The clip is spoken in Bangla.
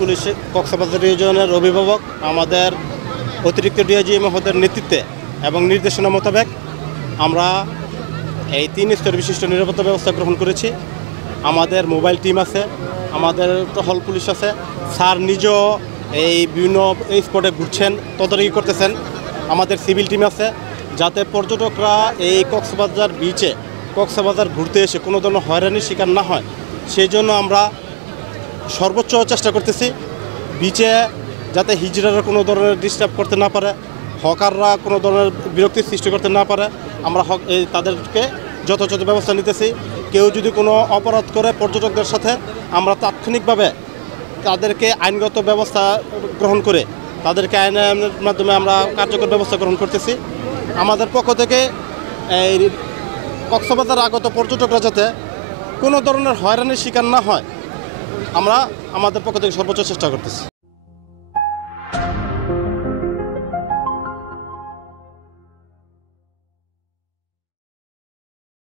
পুলিশ কক্সবাজার রিজিয়নের অভিভাবক আমাদের অতিরিক্ত ডিআইজি মহোদয়ের নেতৃত্বে এবং নির্দেশনা মোতাবেক আমরা এই 3 স্তর বিশিষ্ট নিরাপত্তা ব্যবস্থা গ্রহণ করেছি। আমাদের মোবাইল টিম আছে, আমাদের টহল পুলিশ আছে, স্যার নিজেও এই বিভিন্ন এই স্পটে ঘুরছেন, তদারকি করতেছেন। আমাদের সিভিল টিম আছে, যাতে পর্যটকরা এই কক্সবাজার বিচে কক্সবাজার ঘুরতে এসে কোনো ধরনের হয়রানির শিকার না হয়, সেই জন্য আমরা সর্বোচ্চ চেষ্টা করতেছি বিচে যাতে হিজড়ারা কোনো ধরনের ডিস্টার্ব করতে না পারে, হকাররা কোনো ধরনের বিরক্তির সৃষ্টি করতে না পারে। আমরা তাদেরকে যথাযথ ব্যবস্থা নিতেছি। কেউ যদি কোনো অপরাধ করে পর্যটকদের সাথে, আমরা তাৎক্ষণিকভাবে তাদেরকে আইনগত ব্যবস্থা গ্রহণ করে তাদেরকে আইনের মাধ্যমে আমরা কার্যকর ব্যবস্থা গ্রহণ করতেছি। আমাদের পক্ষ থেকে এই কক্সবাজার আগত পর্যটকরা যাতে কোনো ধরনের হয়রানির শিকার না হয়, আমরা আমাদের পক্ষ থেকে সর্বোচ্চ চেষ্টা করতেছি।